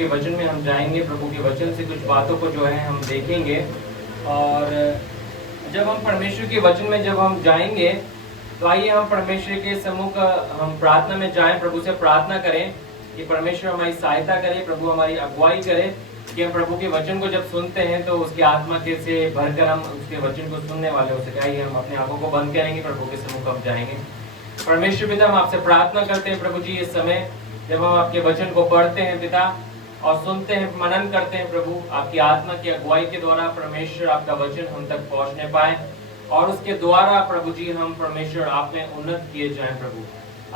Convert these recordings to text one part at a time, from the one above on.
के वचन में हम जाएंगे, प्रभु के वचन से कुछ बातों को जो है हम देखेंगे। और जब हम परमेश्वर के वचन में जब हम जाएंगे तो आइए हम परमेश्वर के सम्मुख हम प्रार्थना में जाएं, प्रभु से प्रार्थना करें कि परमेश्वर हमारी सहायता करे, प्रभु हमारी अगुवाई करे कि हम प्रभु के वचन को जब सुनते हैं तो उसकी आत्मा के से भरकर हम उसके वचन को सुनने वाले हो सके। आइए हम अपने आंखों को बंद करेंगे, प्रभु के सम्मुख हम जाएंगे। परमेश्वर पिता, हम आपसे प्रार्थना करते हैं प्रभु जी, इस समय जब हम आपके वचन को पढ़ते हैं पिता और सुनते हैं, मनन करते हैं प्रभु, आपकी आत्मा की अगुवाई के द्वारा परमेश्वर आपका वचन हम तक पहुंचने पाए और उसके द्वारा प्रभु जी हम परमेश्वर आप में उन्नत किए जाएं। प्रभु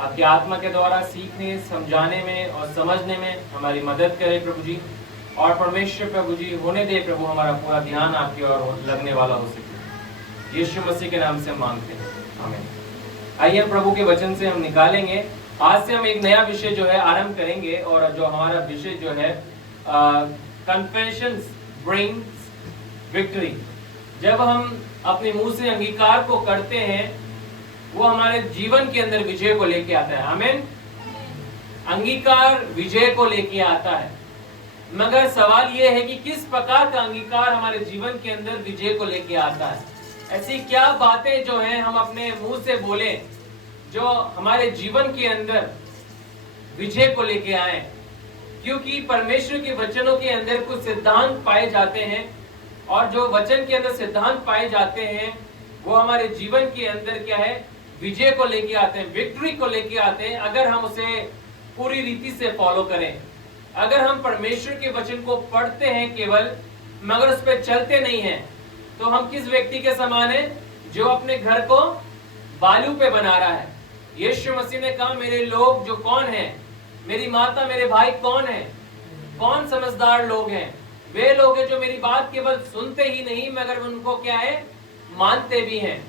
आपकी आत्मा के द्वारा सीखने, समझाने में और समझने में हमारी मदद करें प्रभु जी। और परमेश्वर प्रभु जी होने दे प्रभु, हमारा पूरा ध्यान आपकी ओर लगने वाला हो सके। यीशु मसीह के नाम से मांगते हैं, आमीन। आइए हम प्रभु के वचन से हम निकालेंगे। आज से हम एक नया विषय जो है आरंभ करेंगे और जो हमारा विषय जो है कन्फेशंस ब्रिंग्स विक्ट्री। जब हम अपने मुंह से अंगीकार को करते हैं वो हमारे जीवन के अंदर विजय को लेके आता है। आमीन। अंगीकार विजय को लेके आता है, मगर सवाल यह है कि किस प्रकार का अंगीकार हमारे जीवन के अंदर विजय को लेके आता है। ऐसी क्या बातें जो हैं हम अपने मुंह से बोलें जो हमारे जीवन के अंदर विजय को लेके आए, क्योंकि परमेश्वर के वचनों के अंदर कुछ सिद्धांत पाए जाते हैं और जो वचन के अंदर सिद्धांत पाए जाते हैं वो हमारे जीवन के अंदर क्या है, विजय को लेके आते हैं, विक्ट्री को लेके आते हैं, अगर हम उसे पूरी रीति से फॉलो करें। अगर हम परमेश्वर के वचन को पढ़ते हैं केवल मगर उस पर चलते नहीं हैं तो हम किस व्यक्ति के समान है जो अपने घर को बालू पे बना रहा है। यीशु मसीह ने कहा, मेरे लोग जो कौन है, मेरी माता मेरे भाई कौन है, कौन समझदार लोग हैं, वे लोग हैं जो मेरी बात केवल सुनते ही नहीं मगर उनको क्या है, मानते भी हैं।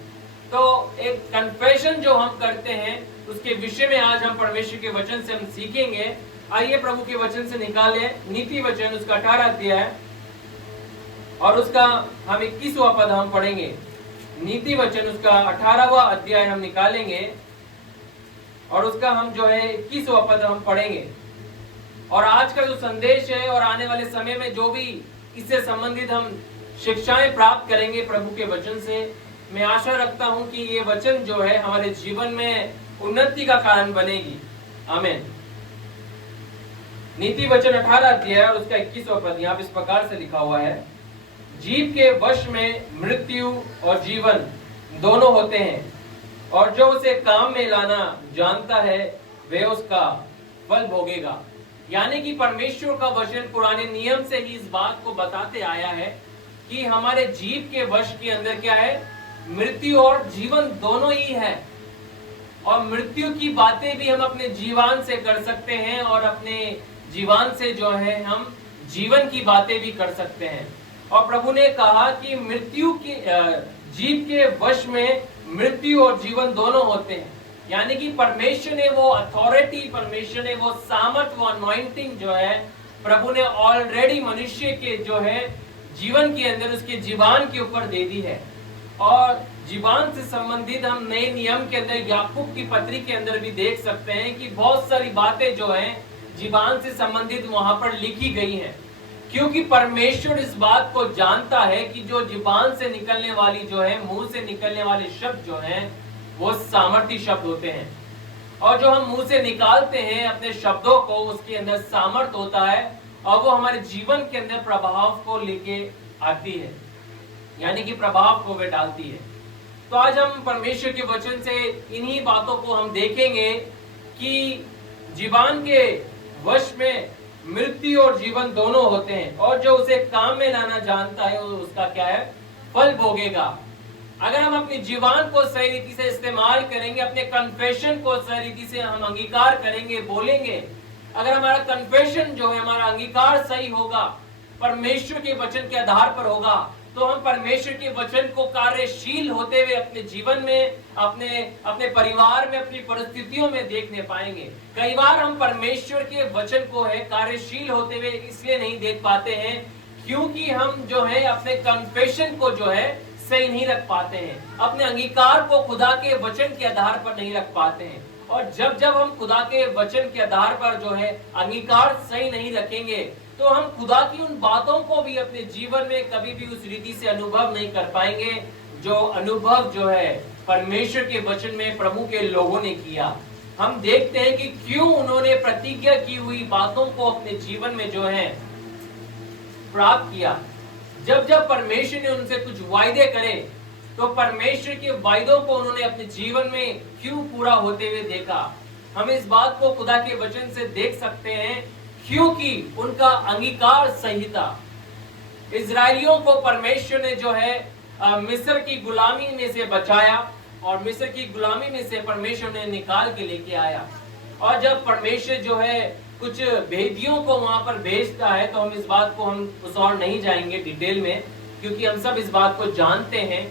तो एक कन्फेशन जो हम करते हैं उसके विषय में आज हम परमेश्वर के वचन से हम सीखेंगे। आइए प्रभु के वचन से निकाले नीति वचन उसका 18 अध्याय और उसका हम 21वां पद हम पढ़ेंगे। नीति वचन उसका 18वां अध्याय हम निकालेंगे और उसका हम जो है 21वां पद हम पढ़ेंगे। और आज का जो संदेश है और आने वाले समय में जो भी इससे संबंधित हम शिक्षाएं प्राप्त करेंगे प्रभु के वचन से, मैं आशा रखता हूं कि ये वचन जो है हमारे जीवन में उन्नति का कारण बनेगी। आमीन। नीति वचन 18 अध्याय और उसका 21वां पद यहाँ इस प्रकार से लिखा हुआ है, जीव के वश में मृत्यु और जीवन दोनों होते हैं और जो उसे काम में लाना जानता है वह उसका फल भोगेगा। यानी कि परमेश्वर का वचन पुराने नियम से ही इस बात को बताते आया है कि हमारे जीव के वश के अंदर क्या है, मृत्यु और जीवन दोनों ही है। और मृत्यु की बातें भी हम अपने जीवन से कर सकते हैं और अपने जीवन से जो है हम जीवन की बातें भी कर सकते हैं। और प्रभु ने कहा कि मृत्यु की जीव के वश में मृत्यु और जीवन दोनों होते हैं। यानी कि परमेश्वर ने वो अथॉरिटी, परमेश्वर ने वो सामर्थ, वो अनॉइंटिंग जो है प्रभु ने ऑलरेडी मनुष्य के जो है जीवन के अंदर उसके जीवन के ऊपर दे दी है। और जीवन से संबंधित हम नए नियम के अंदर याकूब की पत्री के अंदर भी देख सकते हैं कि बहुत सारी बातें जो हैं जीवन से संबंधित वहां पर लिखी गई हैं, क्योंकि परमेश्वर इस बात को जानता है कि जो जीवन से निकलने वाली जो है, मुंह से निकलने वाले शब्द जो हैं वो सामर्थी शब्द होते हैं। और जो हम मुंह से निकालते हैं अपने शब्दों को, उसके अंदर सामर्थ होता है और वो हमारे जीवन के अंदर प्रभाव को लेके आती है, यानी कि प्रभाव को वे डालती है। तो आज हम परमेश्वर के वचन से इन्हीं बातों को हम देखेंगे कि जीवन के वश में मृत्यु और जीवन दोनों होते हैं और जो उसे काम में लाना जानता है वो उसका क्या है, फल भोगेगा। अगर हम अपनी जीवन को सही रीति से इस्तेमाल करेंगे, अपने कन्फेशन को सही रीति से हम अंगीकार करेंगे, बोलेंगे, अगर हमारा कन्फेशन जो है, हमारा अंगीकार सही होगा, परमेश्वर के वचन के आधार पर होगा, तो हम परमेश्वर के वचन को कार्यशील होते हुए अपने जीवन में, अपने परिवार में, अपनी परिस्थितियों में देखने पाएंगे। कई बार हम परमेश्वर के वचन को है कार्यशील होते हुए इसलिए नहीं देख पाते हैं क्योंकि हम जो है अपने कन्फेशन को जो है सही नहीं रख पाते हैं, अपने अंगीकार को खुदा के वचन के आधार पर नहीं रख पाते हैं। और जब जब हम खुदा के वचन के आधार पर जो है अंगीकार सही नहीं रखेंगे तो हम खुदा की उन बातों को भी अपने जीवन में कभी भी उस रीति से अनुभव नहीं कर पाएंगे जो अनुभव जो है परमेश्वर के वचन में प्रभु के लोगों ने किया। हम देखते हैं कि क्यों उन्होंने प्रतिज्ञा की हुई बातों को अपने जीवन में जो है प्राप्त किया। जब जब परमेश्वर ने उनसे कुछ वायदे करे तो परमेश्वर के वायदों को उन्होंने अपने जीवन में क्यों पूरा होते हुए देखा। हम इस बात को खुदा के वचन से देख सकते हैं क्योंकि उनका अंगीकार सही था। इजरायलियों को परमेश्वर ने जो है मिस्र की गुलामी में से बचाया और मिस्र की गुलामी में से परमेश्वर ने निकाल के लेके आया। और जब परमेश्वर जो है कुछ भेदियों को वहां पर भेजता है तो हम इस बात को हम उस और नहीं जाएंगे डिटेल में, क्योंकि हम सब इस बात को जानते हैं,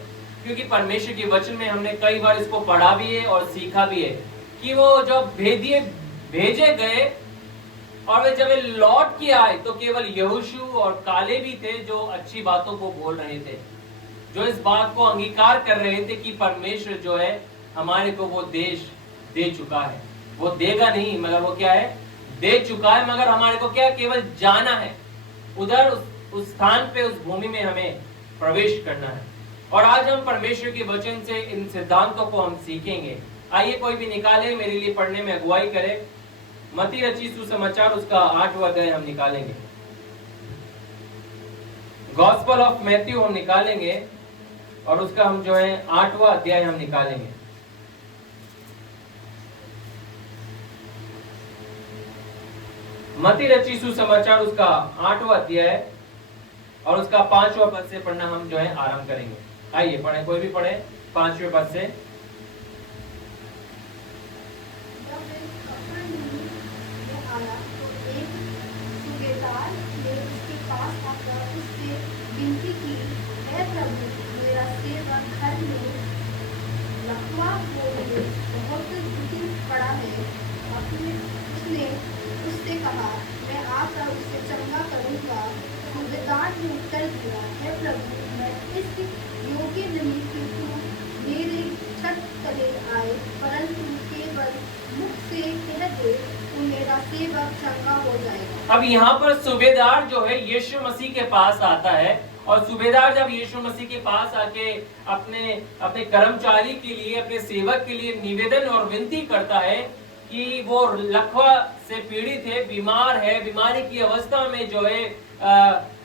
क्योंकि परमेश्वर के वचन में हमने कई बार इसको पढ़ा भी है और सीखा भी है कि वो जब भेदिए भेजे गए और वे जब लौट के आए तो केवल यहोशू और काले भी थे जो अच्छी बातों को बोल रहे थे, जो इस बात को अंगीकार कर रहे थे कि परमेश्वर जो है हमारे को वो देश दे चुका है। वो देगा नहीं मगर वो क्या है, दे चुका है, मगर हमारे को क्या केवल जाना है उधर उस स्थान पे, उस भूमि में हमें प्रवेश करना है। और आज हम परमेश्वर के वचन से इन सिद्धांतों को हम सीखेंगे। आइए कोई भी निकाले, मेरे लिए पढ़ने में अगुवाई करे। मत्ती रची सुसमाचार उसका 8वां अध्याय हम निकालेंगे। गॉस्पेल ऑफ मैथ्यू हम निकालेंगे और उसका हम जो है 8वां अध्याय हम निकालेंगे। मत्ती रची सुसमाचार उसका 8वां अध्याय और उसका 5वां पद से पढ़ना हम जो है आरंभ करेंगे। आइए पढ़े, कोई भी पढ़े 5वें पद से। विनती की, हे प्रभु मेरा सेवक घर में लकवा हो बहुत दुखी पड़ा है। उसने उससे कहा, मैं आकर उसे चंगा करूंगा। सूबेदार ने उत्तर दिया, हे प्रभु मैं इस योग्य नहीं कि तू मेरे छत तले आए, परंतु केवल मुख से कह दे तो मेरा सेवक चंगा हो जाएगा। अब यहाँ पर सूबेदार जो है यीशु मसीह के पास आता है और सूबेदार जब यीशु मसीह के पास आके अपने कर्मचारी के लिए, अपने सेवक के लिए निवेदन और विनती करता है कि वो लकवा से पीड़ित है, बीमार है, बीमारी की अवस्था में जो है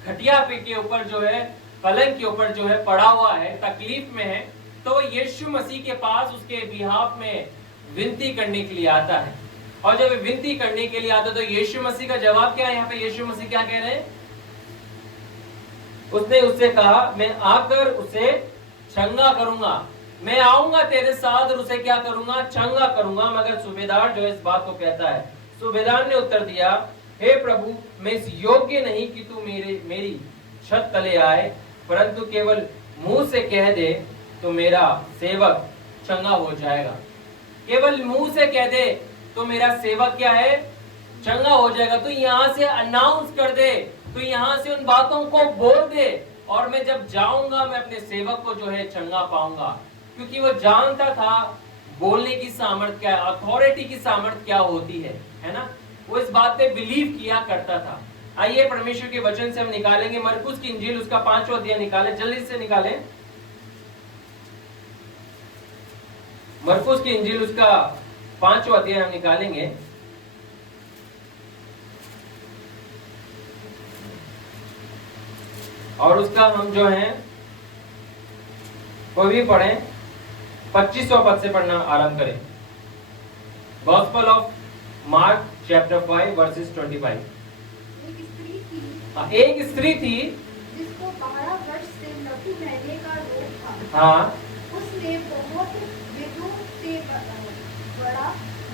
खटिया पे के ऊपर जो है, पलंग के ऊपर जो है पड़ा हुआ है, तकलीफ में है, तो यीशु मसीह के पास उसके बिहाफ में विनती करने के लिए आता है। और जब विनती करने के लिए आता है तो यीशु मसीह का जवाब क्या है? यहाँ पे यीशु मसीह क्या कह रहे हैं? उसने उससे कहा, मैं आकर उसे चंगा करूंगा, मैं आऊंगा तेरे साथ और उसे क्या करूंगा? चंगा करूंगा। मगर सूबेदार जो इस बात को कहता है, सूबेदार ने उत्तर दिया, हे प्रभु मैं इस योग्य नहीं कि तू मेरी छत तले आए, परंतु केवल मुंह से कह दे तो मेरा सेवक चंगा हो जाएगा। केवल मुंह से कह दे तो मेरा सेवक क्या है? चंगा हो जाएगा। तो यहाँ से अनाउंस कर दे, तो यहाँ से उन बातों को बोल दे और मैं जब जाऊंगा मैं अपने सेवक को जो है चंगा पाऊंगा। क्योंकि वो जानता था बोलने की सामर्थ्य क्या है, अथॉरिटी की सामर्थ्य क्या होती है ना। वो इस बात पे बिलीव किया करता था। आइए परमेश्वर के वचन से हम निकालेंगे मरकुस की इंजील उसका 5वां अध्याय निकाले, जल्दी से निकाले। मरकुस की इंजील उसका 5वां अध्याय हम निकालेंगे। और उसका हम जो है कोई भी पढ़े 25वां पद से पढ़ना आरंभ करें। Gospel of mark chapter 5 versus 25। एक स्त्री थी जिसको 12 वर्ष से लघु रहने का रोग था। हाँ, उसने बहुत वेदों से बड़ा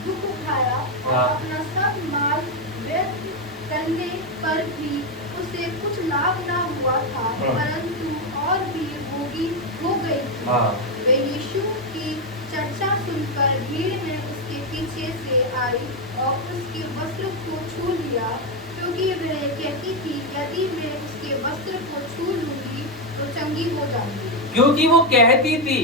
दुख उठाया और हाँ। अपना सब माल व्यर्थ करने पर भी उसे कुछ लाभ ना हुआ था, हाँ। परंतु और भी रोगी हो गई थी। हाँ। वे यीशु की चर्चा सुनकर भीड़ में उसके पीछे से आई और उसके वस्त्र को छू लिया, क्योंकि वह कहती थी, यदि मैं उसके वस्त्र को छू लूंगी तो चंगी हो जाऊंगी। क्योंकि वो कहती थी,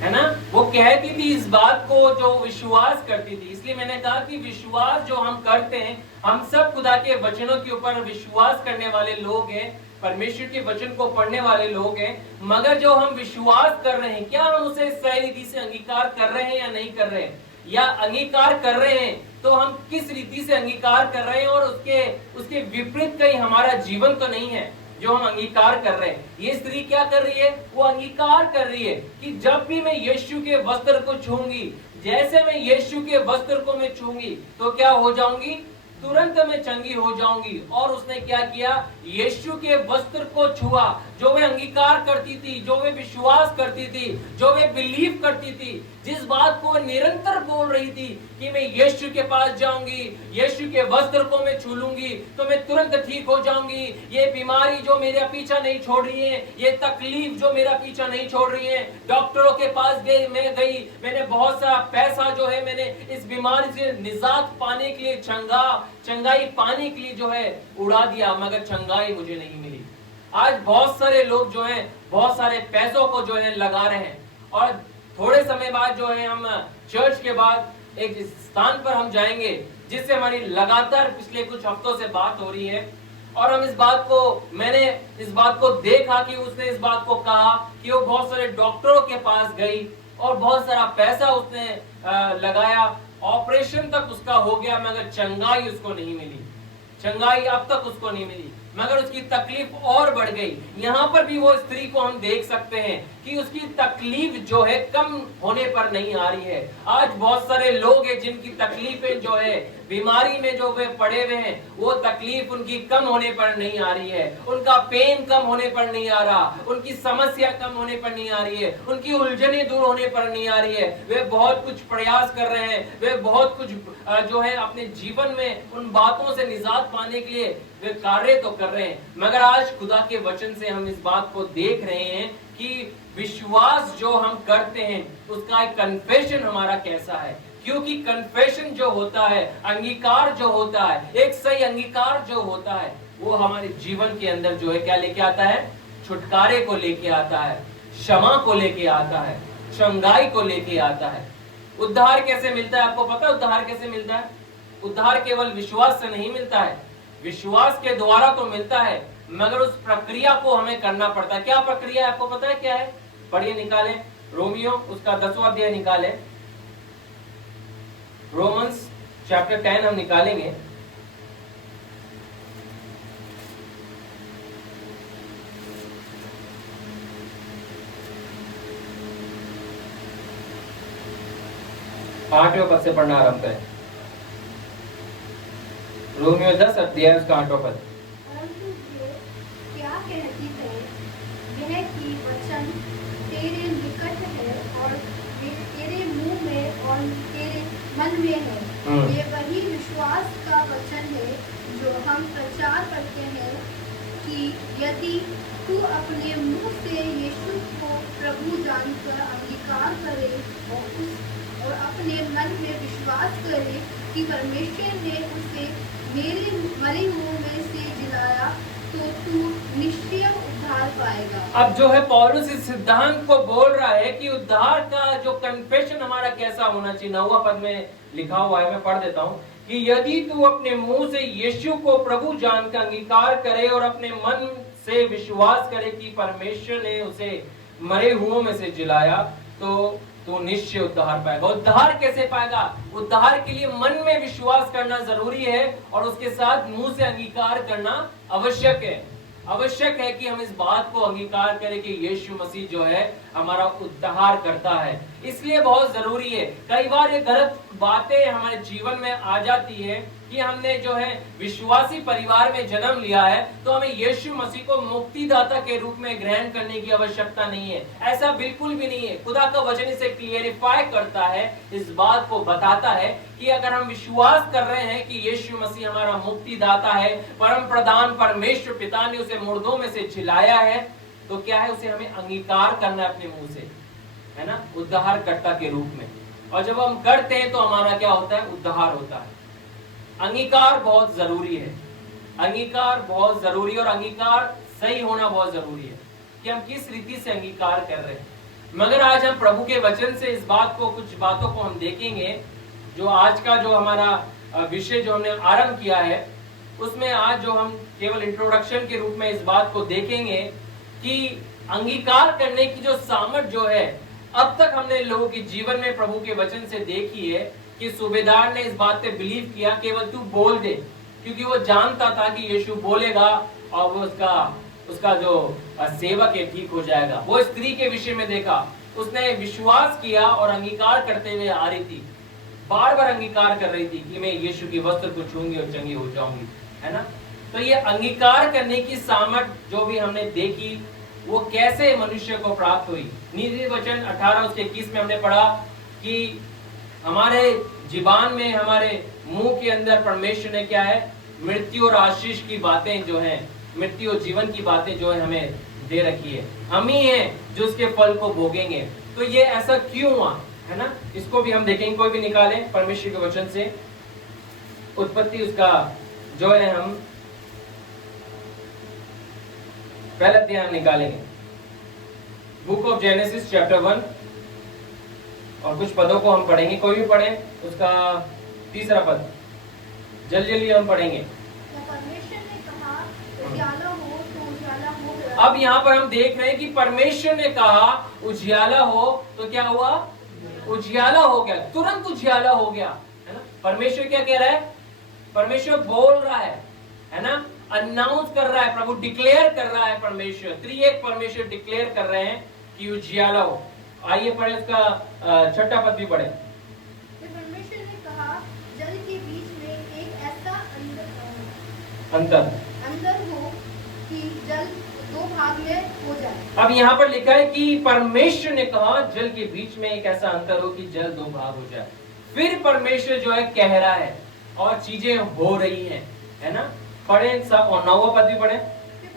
है ना, वो कहती थी इस बात को जो विश्वास करती थी। इसलिए मैंने कहा कि विश्वास जो हम करते हैं, हम सब खुदा के वचनों के ऊपर विश्वास करने वाले लोग हैं, परमेश्वर के वचन को पढ़ने वाले लोग हैं, मगर जो हम विश्वास कर रहे हैं, क्या हम उसे सही रीति से अंगीकार कर रहे हैं या नहीं कर रहे हैं, या अंगीकार कर रहे हैं तो हम किस रीति से अंगीकार कर रहे हैं, और उसके विपरीत कहीं हमारा जीवन तो नहीं है जो हम अंगीकार कर रहे हैं। ये स्त्री क्या कर रही है? वो अंगीकार कर रही है कि जब भी मैं यीशु के वस्त्र को छूंगी, जैसे मैं यीशु के वस्त्र को मैं छूंगी तो क्या हो जाऊंगी? तुरंत मैं चंगी हो जाऊंगी। और उसने क्या किया? यीशु के वस्त्र को छुआ। जो वे अंगीकार करती थी, जो वे विश्वास करती थी, जो वे बिलीव करती थी, जिस बात को निरंतर बोल रही थी कि मैं यीशु के पास जाऊंगी, यीशु के वस्त्र को मैं छू लूंगी तो मैं तुरंत ठीक हो जाऊंगी। ये बीमारी जो मेरा पीछा नहीं छोड़ रही है, ये तकलीफ जो मेरा पीछा नहीं छोड़ रही है, डॉक्टरों के पास मैंने बहुत सा पैसा जो है मैंने इस बीमारी से निजात पाने के लिए, चंगाई पाने के लिए जो है उड़ा दिया, मगर चंगाई मुझे नहीं मिली। आज बहुत सारे लोग जो हैं बहुत सारे पैसों को जो है लगा रहे हैं, और थोड़े समय बाद जो है हम चर्च के बाद एक स्थान पर हम जाएंगे जिससे हमारी लगातार पिछले कुछ हफ्तों से बात हो रही है, और मैंने इस बात को देखा कि उसने इस बात को कहा कि वो बहुत सारे डॉक्टरों के पास गई और बहुत सारा पैसा उसने लगाया, ऑपरेशन तक उसका हो गया, मगर चंगाई उसको नहीं मिली, चंगाई अब तक उसको नहीं मिली, मगर उसकी तकलीफ और बढ़ गई। यहाँ पर भी वो स्त्री को हम देख सकते हैं कि उसकी तकलीफ जो है कम होने पर नहीं आ रही है। आज बहुत सारे लोग हैं जिनकी तकलीफें जो है बीमारी में जो वे पड़े हुए हैं, वो तकलीफ उनकी कम होने पर नहीं आ रही है, उनका पेन कम होने पर नहीं आ रहा, उनकी समस्या कम होने पर नहीं आ रही है, उनकी उलझने दूर होने पर नहीं आ रही है। वे बहुत कुछ प्रयास कर रहे हैं, वे बहुत कुछ जो है अपने जीवन में उन बातों से निजात पाने के लिए वे कार्य तो कर रहे हैं, मगर आज खुदा के वचन से हम इस बात को देख रहे हैं कि विश्वास जो हम करते हैं उसका एक कन्फेशन हमारा कैसा है। क्योंकि कन्फेशन जो होता है, अंगीकार जो होता है, एक सही अंगीकार जो होता है, वो हमारे जीवन के अंदर जो है क्या लेके आता है? छुटकारे को लेके आता है, क्षमा को लेके आता है, चंगाई को लेके आता है। उद्धार कैसे मिलता है? आपको पता है उद्धार कैसे मिलता है? उद्धार केवल विश्वास से नहीं मिलता है, विश्वास के द्वारा तो मिलता है, मगर उस प्रक्रिया को हमें करना पड़ता है। क्या प्रक्रिया है? आपको पता है क्या है? पढ़िए, निकाले रोमियो उसका 10वां अध्याय निकाले, रोमन्स चैप्टर 10 हम निकालेंगे। आठवें पद से पढ़ना आरंभ करें। रोमियो 10 अध्याय उसका 8वां पद। परंतु वे क्या कहती है, यह कि वचन तेरे निकट है और तेरे मुंह में और तेरे मन में है। ये वही विश्वास का वचन है जो हम प्रचार करते हैं कि यदि तू अपने मुंह से यीशु को प्रभु जानकर अंगीकार करे और अपने मन में विश्वास करे कि परमेश्वर ने उसे मेरे मरे हुओं में से जिलाया, तो तू निश्चय उद्धार पाएगा। अब जो है पौलुस इस सिद्धांत को बोल रहा है कि उद्धार का जो कन्फेशन हमारा कैसा होना चाहिए। 9वां पद में लिखा हुआ है, मैं पढ़ देता हूँ कि यदि तू अपने मुंह से यीशु को प्रभु जानकर अंगीकार करे और अपने मन से विश्वास करे कि परमेश्वर ने उसे मरे हुओं में से जिलाया, तो निश्चय उद्धार पाएगा। उद्धार कैसे पाएगा? उद्धार के लिए मन में विश्वास करना जरूरी है और उसके साथ मुंह से अंगीकार करना आवश्यक है। आवश्यक है कि हम इस बात को अंगीकार करें कि यीशु मसीह जो है हमारा उद्धार करता है। इसलिए बहुत जरूरी है। कई बार ये गलत बातें हमारे जीवन में आ जाती है कि हमने जो है विश्वासी परिवार में जन्म लिया है तो हमें यीशु मसीह को मुक्तिदाता के रूप में ग्रहण करने की आवश्यकता नहीं है। ऐसा बिल्कुल भी नहीं है। खुदा का वचन इसे क्लियरिफाई करता है, इस बात को बताता है कि अगर हम विश्वास कर रहे हैं कि यीशु मसीह हमारा मुक्तिदाता है, परम प्रधान परमेश्वर पिता ने उसे मुर्दों में से जिलाया है, तो क्या है? उसे हमें अंगीकार करना है अपने मुंह से, है ना, उद्धारकर्ता के रूप में। और जब हम करते हैं तो हमारा क्या होता है? उद्धार होता है। अंगीकार बहुत जरूरी है, अंगीकार बहुत जरूरी है, और अंगीकार सही होना बहुत जरूरी है कि हम किस रीति से अंगीकार कर रहे हैं। मगर आज हम प्रभु के वचन से इस बात को, कुछ बातों को हम देखेंगे जो आज का जो हमारा विषय जो हमने आरंभ किया है उसमें आज जो हम केवल इंट्रोडक्शन के रूप में इस बात को देखेंगे कि अंगीकार करने की जो सामर्थ जो है अब तक हमने लोगों के जीवन में प्रभु के वचन से देखी है कि सूबेदार ने इस बात पे बिलीव किया, केवल तू बोल दे, क्योंकि वो जानता था कि यीशु बोलेगा और वो उसका जो सेवक है ठीक हो जाएगा। वो स्त्री के विषय में देखा, उसने विश्वास किया और अंगीकार करते हुए आ रही थी, बार बार अंगीकार कर रही थी कि मैं यीशु की वस्त्र को छूंगी और चंगी हो जाऊंगी, है ना। तो ये अंगीकार करने की सामर्थ जो भी हमने देखी वो कैसे मनुष्य को प्राप्त हुई। नीति वचन 18 उसके 21 में हमने पढ़ा कि हमारे जीवान में, हमारे मुंह के अंदर परमेश्वर ने क्या है, मृत्यु और आशीष की बातें जो हैं, मृत्यु और जीवन की बातें जो है हमें दे रखी है। हम ही हैं जो उसके फल को भोगेंगे। तो ये ऐसा क्यों हुआ, है ना, इसको भी हम देखेंगे। कोई भी निकाले परमेश्वर के वचन से उत्पत्ति उसका जो है हम पहला अध्याय निकालेंगे, बुक ऑफ जेनेसिस चैप्टर 1 और कुछ पदों को हम पढ़ेंगे। कोई भी पढ़े उसका 3रा पद, जल्दी हम पढ़ेंगे। परमेश्वर ने कहा उजियाला हो तो उजियाला हो गया। अब यहाँ पर हम देख रहे हैं कि परमेश्वर ने कहा उजियाला हो तो क्या हुआ, उजियाला हो गया, तुरंत उजियाला हो गया, है ना। परमेश्वर क्या कह रहा है, परमेश्वर बोल रहा है ना, अनाउंस कर रहा है, प्रभु डिक्लेयर कर रहा है, परमेश्वर त्रिएक परमेश्वर डिक्लेयर कर रहे हैं कि उजियाला हो। आइए पढ़े उसका 6ठा पद भी पढ़े। परमेश्वर ने कहा जल के बीच में एक ऐसा अंतर हो कि जल 2 भाग में हो जाए। अब यहाँ पर लिखा है कि परमेश्वर ने कहा जल के बीच में एक ऐसा अंतर हो कि जल 2 भाग हो जाए। फिर परमेश्वर जो है कह रहा है और चीजें हो रही हैं, है ना। पढ़े सब और 9वां पद भी पढ़े।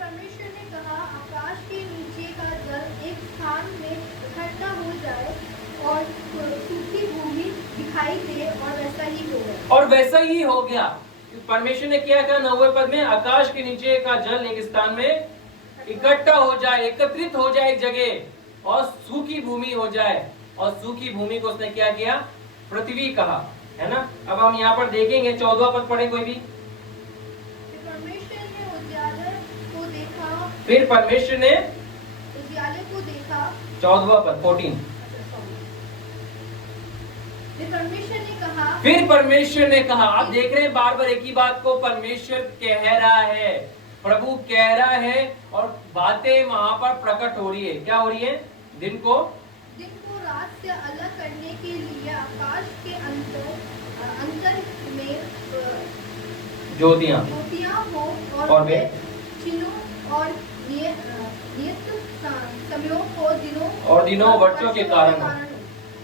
परमेश्वर ने कहा आकाश के नीचे का जल एक स्थान में इकट्ठा हो जाए और सूखी भूमि दिखाई दे, और वैसा ही हो गया। और वैसा ही हो गया। परमेश्वर ने क्या कहा 9वें पद में, आकाश के नीचे का जल एक स्थान में इकट्ठा हो जाए, एकत्रित हो जाए एक जगह, और सूखी भूमि हो जाए। और सूखी भूमि को उसने क्या किया, पृथ्वी कहा, है ना। अब हम यहाँ पर देखेंगे 14वां पद पढ़े कोई भी। फिर परमेश्वर ने उजियाले को देखा, 14वां पद 14। फिर परमेश्वर ने कहा, आप देख रहे हैं बार बार एक ही बात को परमेश्वर कह रहा है, प्रभु कह रहा है, और बातें वहां पर प्रकट हो रही है। क्या हो रही है, दिन को रात से अलग करने के लिए आकाश के अंतर में ज्योतियां हो, और वे चिन्हों और नियत समयों को दिनों वर्षों के कारण।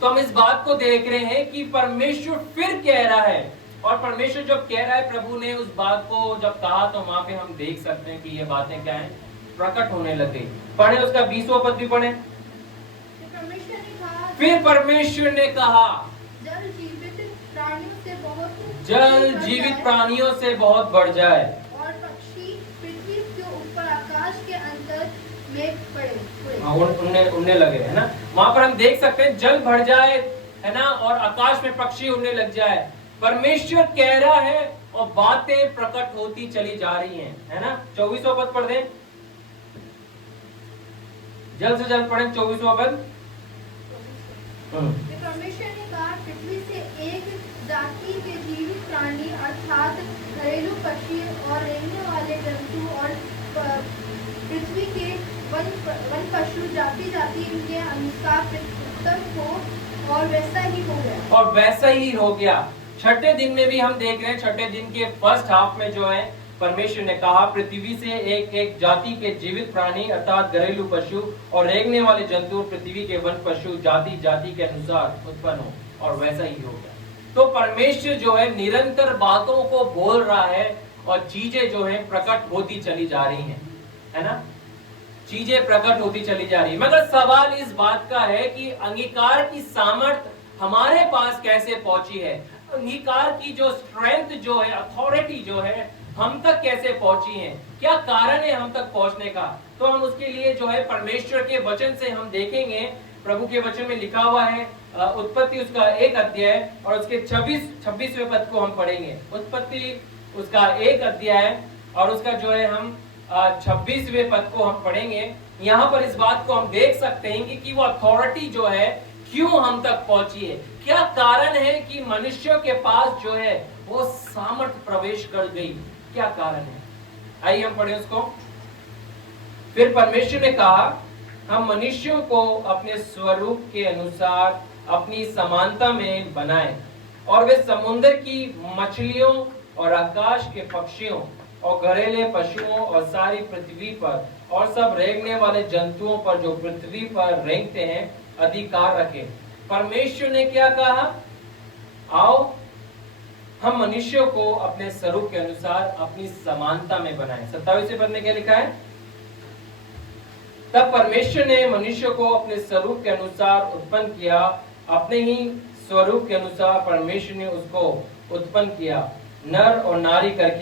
तो हम इस बात को देख रहे हैं कि परमेश्वर फिर कह रहा है, और परमेश्वर जब कह रहा है, प्रभु ने उस बात को जब कहा तो वहां पे हम देख सकते हैं कि ये बातें क्या हैं, प्रकट होने लग गई। पढ़े उसका 20वां पद भी पढ़े। फिर परमेश्वर ने कहा जल जीवित प्राणियों से बहुत बढ़ जाए, और पक्षी पृथ्वी के ऊपर आकाश के अंतर में पड़े, उड़ने लगे, है ना। वहां पर हम देख सकते हैं जल भर जाए, है ना, और आकाश में पक्षी उड़ने लग जाए। परमेश्वर कह रहा है और बातें प्रकट होती चली जा रही हैं, है ना। 24वां पद पढ़ दें, जल्द से जल्द पढ़ें 24वां पद। परमेश्वर ने कहा पृथ्वी से एक जाति के जीवित प्राणी अर्थात घरेलू पक्षी और रहने वाले जंतु और पृथ्वी के वन पशु जाति जाति के अनुसार पृथ्वी हो, और वैसा ही हो गया। और वैसा ही हो गया। 6ठे दिन में भी हम देख रहे हैं, 6ठे दिन के फर्स्ट हाफ में जो है परमेश्वर ने कहा पृथ्वी से एक एक जाति के जीवित प्राणी अर्थात घरेलू पशु और रेंगने वाले जंतु पृथ्वी के वन पशु जाति जाति के अनुसार उत्पन्न हो, और वैसा ही हो गया। तो परमेश्वर जो है निरंतर बातों को बोल रहा है, और चीजें जो है प्रकट होती चली जा रही हैं, है ना। चीजें प्रकट होती चली जा रही है। मगर सवाल इस बात का है कि अंगीकार की सामर्थ हमारे पास कैसे पहुंची है, अंगीकार की जो स्ट्रेंथ जो है, अथॉरिटी जो है, हम तक कैसे पहुंची है, क्या कारण है हम तक पहुंचने का। तो हम उसके लिए जो है परमेश्वर के वचन से हम देखेंगे प्रभु के वचन में लिखा हुआ है। उत्पत्ति उसका 1 अध्याय और उसके 26वें पद को हम पढ़ेंगे। उत्पत्ति उसका 1 अध्याय और उसका जो है हम 26वें पद को हम पढ़ेंगे। यहाँ पर इस बात को हम देख सकते हैं कि वो अथॉरिटी जो है क्यों हम तक पहुंची है, क्या कारण है कि मनुष्यों के पास जो है वो सामर्थ्य प्रवेश कर गई, क्या कारण है। आइए हम पढ़ें उसको। फिर परमेश्वर ने कहा, हम मनुष्यों को अपने स्वरूप के अनुसार अपनी समानता में बनाएं और वे समुद्र की मछलियों और आकाश के पक्षियों और घरेलू पशुओं और सारी पृथ्वी पर और सब रेंगने वाले जंतुओं पर जो पृथ्वी पर रेंगते हैं अधिकार रखें। परमेश्वर ने क्या कहा, आओ हम मनुष्यों को अपने स्वरूप के अनुसार अपनी समानता में बनाएं। 27वें पद में क्या लिखा है, तब परमेश्वर ने मनुष्य को अपने स्वरूप के अनुसार उत्पन्न किया, अपने ही स्वरूप के अनुसार परमेश्वर ने उसको उत्पन्न किया, नर और नारी करके